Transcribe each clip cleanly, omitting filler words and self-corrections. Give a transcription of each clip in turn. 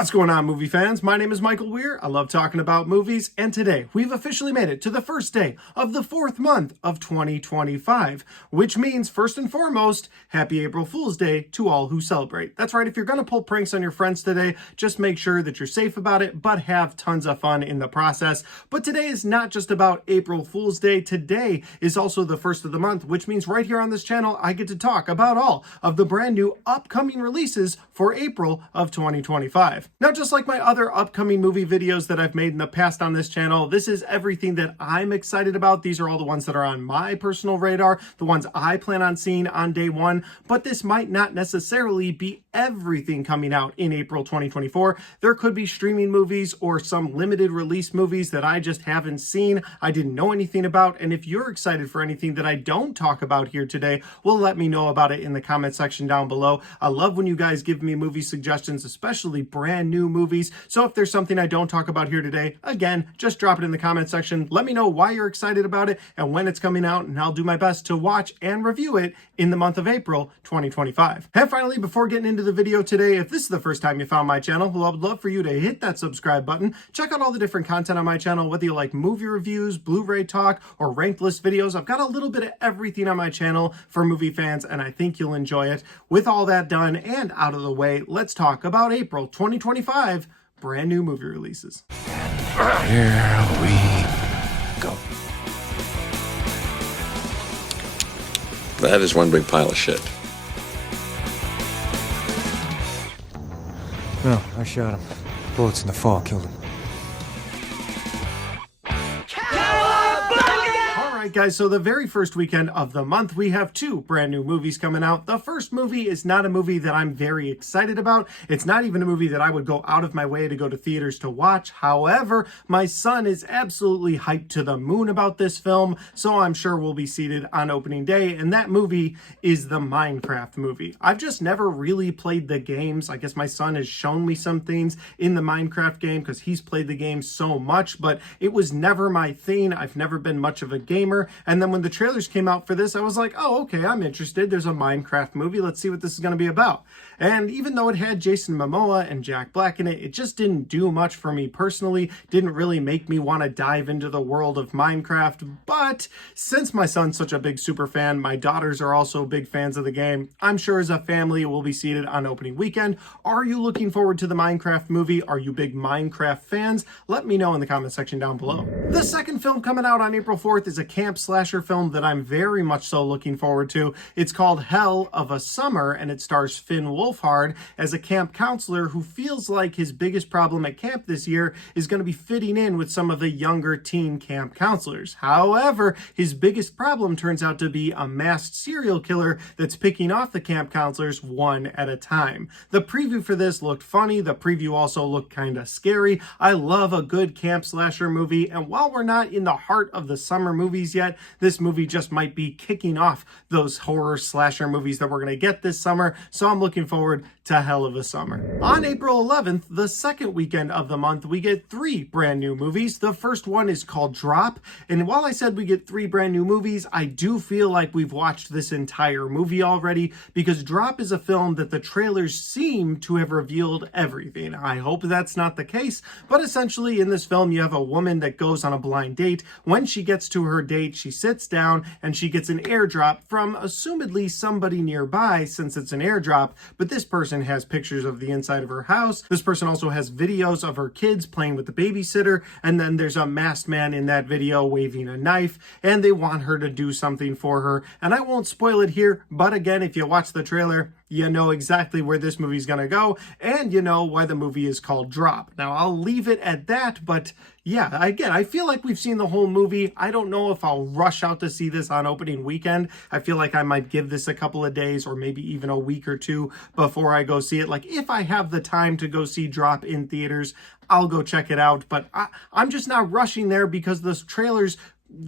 What's going on, movie fans? My name is Michael Weer. I love talking about movies, and today we've officially made it to the first day of the fourth month of 2025, which means, first and foremost, happy April Fool's Day to all who celebrate. That's right, if you're going to pull pranks on your friends today, just make sure that you're safe about it, but have tons of fun in the process. But today is not just about April Fool's Day. Today is also the first of the month, which means right here on this channel, I get to talk about all of the brand new upcoming releases for April of 2025. Now, just like my other upcoming movie videos that I've made in the past on this channel, this is everything that I'm excited about. These are all the ones that are on my personal radar, the ones I plan on seeing on day one, but this might not necessarily be everything coming out in April 2024. There could be streaming movies or some limited release movies that I just haven't seen, I didn't know anything about, and if you're excited for anything that I don't talk about here today, well, let me know about it in the comment section down below. I love when you guys give me movie suggestions, especially brand new movies. So if there's something I don't talk about here today, again, just drop it in the comment section. Let me know why you're excited about it and when it's coming out, and I'll do my best to watch and review it in the month of April 2025. And finally, before getting into the video today, if this is the first time you found my channel, well, I would love for you to hit that subscribe button. Check out all the different content on my channel, whether you like movie reviews, Blu-ray talk, or ranked list videos. I've got a little bit of everything on my channel for movie fans, and I think you'll enjoy it. With all that done and out of the way, let's talk about April 2025 brand new movie releases. Here we go. That is one big pile of shit. No, I shot him. Bullets in the fall killed him. Alright guys, so the very first weekend of the month, we have two brand new movies coming out. The first movie is not a movie that I'm very excited about. It's not even a movie that I would go out of my way to go to theaters to watch. However, my son is absolutely hyped to the moon about this film, so I'm sure we'll be seated on opening day, and that movie is the Minecraft movie. I've just never really played the games. I guess my son has shown me some things in the Minecraft game because he's played the game so much, but it was never my thing. I've never been much of a gamer. And then when the trailers came out for this, I was like, oh, okay, I'm interested. There's a Minecraft movie. Let's see what this is going to be about. And even though it had Jason Momoa and Jack Black in it, it just didn't do much for me personally. Didn't really make me want to dive into the world of Minecraft. But since my son's such a big super fan, my daughters are also big fans of the game, I'm sure as a family we'll be seated on opening weekend. Are you looking forward to the Minecraft movie? Are you big Minecraft fans? Let me know in the comment section down below. The second film coming out on April 4th is a camp slasher film that I'm very much so looking forward to. It's called Hell of a Summer, and it stars Finn Wolfhard as a camp counselor who feels like his biggest problem at camp this year is going to be fitting in with some of the younger teen camp counselors. However, his biggest problem turns out to be a masked serial killer that's picking off the camp counselors one at a time. The preview for this looked funny. The preview also looked kind of scary. I love a good camp slasher movie, and while we're not in the heart of the summer movies yet, this movie just might be kicking off those horror slasher movies that we're going to get this summer, so I'm looking forward to Hell of a Summer. On April 11th, the second weekend of the month, we get three brand new movies. The first one is called Drop, and while I said we get three brand new movies, I do feel like we've watched this entire movie already, because Drop is a film that the trailers seem to have revealed everything. I hope that's not the case, but essentially in this film you have a woman that goes on a blind date. When she gets to her date, she sits down and she gets an airdrop from assumedly somebody nearby, since it's an airdrop, but this person has pictures of the inside of her house. This person also has videos of her kids playing with the babysitter, and then there's a masked man in that video waving a knife, and they want her to do something for her. And I won't spoil it here, but again, if you watch the trailer, you know exactly where this movie's gonna go, and you know why the movie is called Drop. Now, I'll leave it at that, but yeah, again, I feel like we've seen the whole movie. I don't know if I'll rush out to see this on opening weekend. I feel like I might give this a couple of days or maybe even a week or two before I go see it. Like, if I have the time to go see Drop in theaters, I'll go check it out, but I'm just not rushing there because the trailers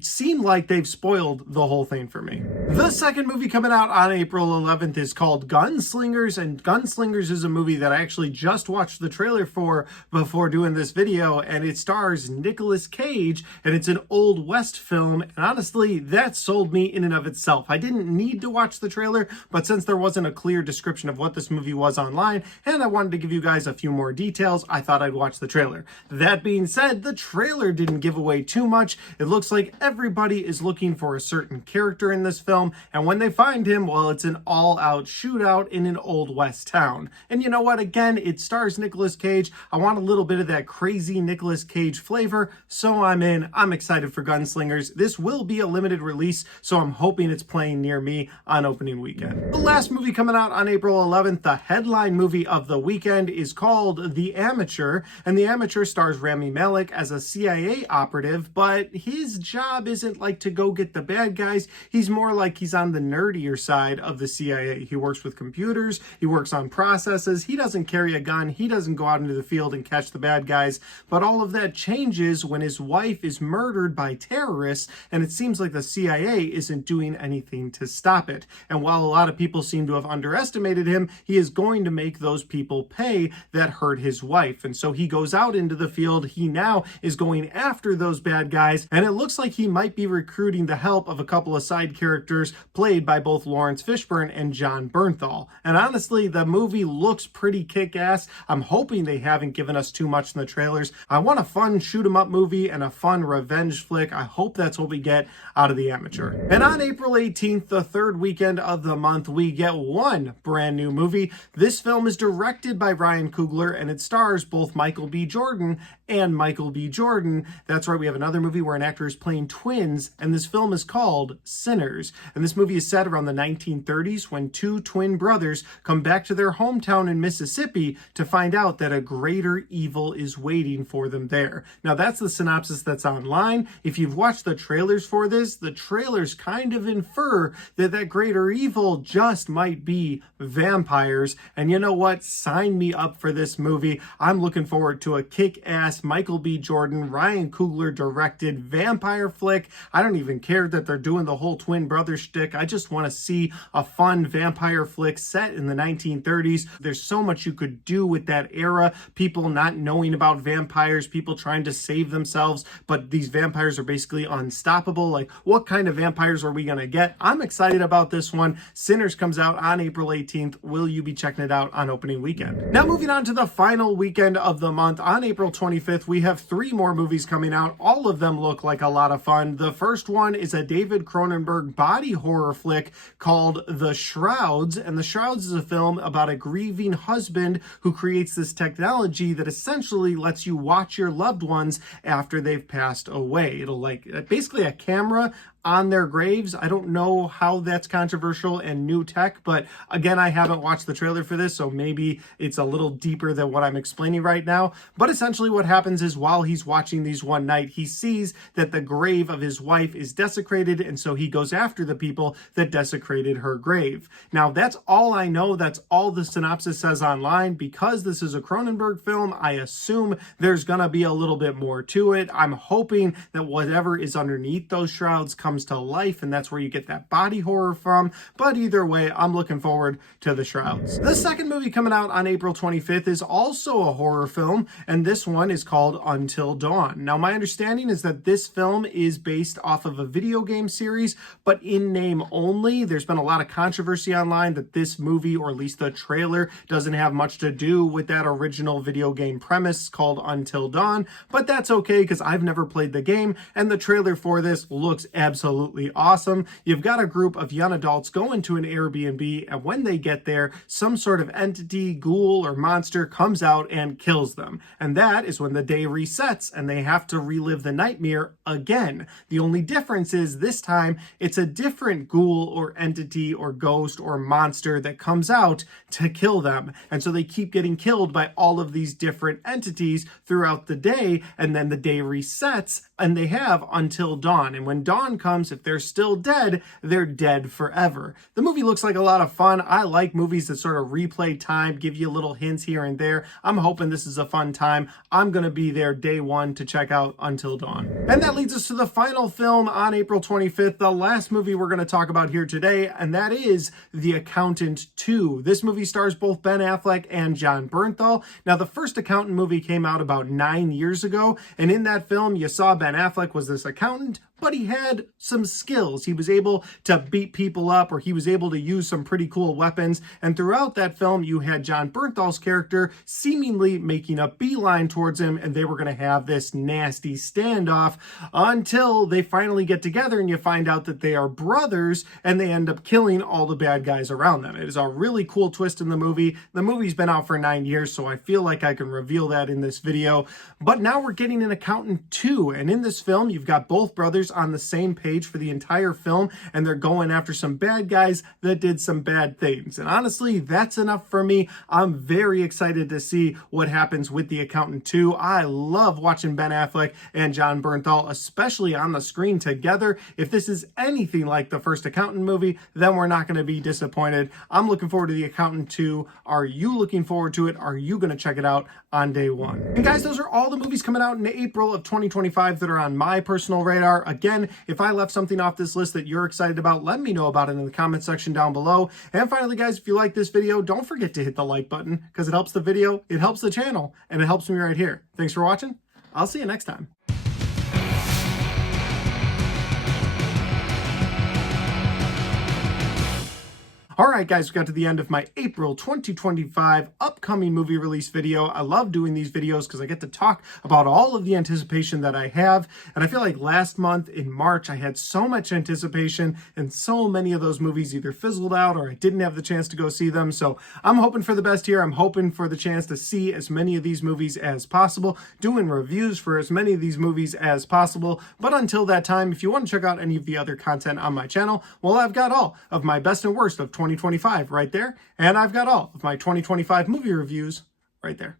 seem like they've spoiled the whole thing for me. The second movie coming out on April 11th is called Gunslingers, and Gunslingers is a movie that I actually just watched the trailer for before doing this video, and it stars Nicolas Cage, and it's an Old West film, and honestly, that sold me in and of itself. I didn't need to watch the trailer, but since there wasn't a clear description of what this movie was online, and I wanted to give you guys a few more details, I thought I'd watch the trailer. That being said, the trailer didn't give away too much. It looks like everybody is looking for a certain character in this film, and when they find him, well, it's an all-out shootout in an Old West town. And you know what? Again, it stars Nicolas Cage. I want a little bit of that crazy Nicolas Cage flavor, so I'm in. I'm excited for Gunslingers. This will be a limited release, so I'm hoping it's playing near me on opening weekend. The last movie coming out on April 11th, the headline movie of the weekend, is called The Amateur, and The Amateur stars Rami Malek as a CIA operative, but his job isn't like to go get the bad guys. He's more like he's on the nerdier side of the CIA. He works with computers, he works on processes, he doesn't carry a gun, he doesn't go out into the field and catch the bad guys, but all of that changes when his wife is murdered by terrorists, and it seems like the CIA isn't doing anything to stop it. And while a lot of people seem to have underestimated him, he is going to make those people pay that hurt his wife. And so he goes out into the field, he now is going after those bad guys, and it looks like he might be recruiting the help of a couple of side characters played by both Lawrence Fishburne and John Bernthal. And honestly, the movie looks pretty kick-ass. I'm hoping they haven't given us too much in the trailers. I want a fun shoot-'em-up movie and a fun revenge flick. I hope that's what we get out of The Amateur. And on April 18th, the third weekend of the month, we get one brand new movie. This film is directed by Ryan Coogler, and it stars both Michael B. Jordan and Michael B. Jordan. That's right, we have another movie where an actor is playing twins, and this film is called Sinners. And this movie is set around the 1930s when two twin brothers come back to their hometown in Mississippi to find out that a greater evil is waiting for them there. Now, that's the synopsis that's online. If you've watched the trailers for this, the trailers kind of infer that that greater evil just might be vampires. And you know what? Sign me up for this movie. I'm looking forward to a kick-ass Michael B. Jordan, Ryan Coogler directed vampire flick. I don't even care that they're doing the whole twin brother shtick. I just want to see a fun vampire flick set in the 1930s. There's so much you could do with that era. People not knowing about vampires, people trying to save themselves, but these vampires are basically unstoppable. Like, what kind of vampires are we going to get? I'm excited about this one. Sinners comes out on April 18th. Will you be checking it out on opening weekend? Now, moving on to the final weekend of the month, on April 25th, we have 3 more movies coming out. All of them look like a lot of fun. The first one is a David Cronenberg body horror flick called The Shrouds, and The Shrouds is a film about a grieving husband who creates this technology that essentially lets you watch your loved ones after they've passed away. It'll like basically a camera on their graves. I don't know how that's controversial and new tech, but again, I haven't watched the trailer for this, so maybe it's a little deeper than what I'm explaining right now. But essentially what happens is while he's watching these one night, he sees that the grave of his wife is desecrated, and so he goes after the people that desecrated her grave. Now, that's all I know. That's all the synopsis says online. Because this is a Cronenberg film, I assume there's gonna be a little bit more to it. I'm hoping that whatever is underneath those shrouds comes to life, and that's where you get that body horror from. But either way, I'm looking forward to The Shrouds. The second movie coming out on April 25th is also a horror film, and this one is called Until Dawn. Now, my understanding is that this film is based off of a video game series, but in name only. There's been a lot of controversy online that this movie, or at least the trailer, doesn't have much to do with that original video game premise called Until Dawn, but that's okay because I've never played the game, and the trailer for this looks absolutely awesome. You've got a group of young adults go into an Airbnb, and when they get there, some sort of entity, ghoul, or monster comes out and kills them. And that is when the day resets and they have to relive the nightmare again. The only difference is this time it's a different ghoul or entity or ghost or monster that comes out to kill them. And so they keep getting killed by all of these different entities throughout the day, and then the day resets and they have until dawn. And when dawn comes, comes, if they're still dead, they're dead forever. The movie looks like a lot of fun. I like movies that sort of replay time, give you little hints here and there. I'm hoping this is a fun time. I'm going to be there day one to check out Until Dawn. And that leads us to the final film on April 25th, the last movie we're going to talk about here today, and that is The Accountant 2. This movie stars both Ben Affleck and Jon Bernthal. Now, the first Accountant movie came out about 9 years ago, and in that film, you saw Ben Affleck was this accountant, but he had some skills. He was able to beat people up, or he was able to use some pretty cool weapons. And throughout that film, you had Jon Bernthal's character seemingly making a beeline towards him, and they were going to have this nasty standoff until they finally get together and you find out that they are brothers, and they end up killing all the bad guys around them. It is a really cool twist in the movie. The movie's been out for 9 years, so I feel like I can reveal that in this video. But now we're getting an Accountant 2, and in this film, you've got both brothers on the same page for the entire film, and they're going after some bad guys that did some bad things. And honestly, that's enough for me. I'm very excited to see what happens with The Accountant 2. I love watching Ben Affleck and Jon Bernthal, especially on the screen together. If this is anything like the first Accountant movie, then we're not going to be disappointed. I'm looking forward to The Accountant 2. Are you looking forward to it? Are you going to check it out on day one? And guys, those are all the movies coming out in April of 2025 that are on my personal radar. Again, if I left something off this list that you're excited about, let me know about it in the comment section down below. And finally, guys, if you like this video, don't forget to hit the like button because it helps the video, it helps the channel, and it helps me right here. Thanks for watching. I'll see you next time. All right, guys, we got to the end of my April 2025 upcoming movie release video. I love doing these videos because I get to talk about all of the anticipation that I have. And I feel like last month in March, I had so much anticipation and so many of those movies either fizzled out or I didn't have the chance to go see them. So I'm hoping for the best here. I'm hoping for the chance to see as many of these movies as possible, doing reviews for as many of these movies as possible. But until that time, if you want to check out any of the other content on my channel, well, I've got all of my best and worst of 2025 right there, and I've got all of my 2025 movie reviews right there.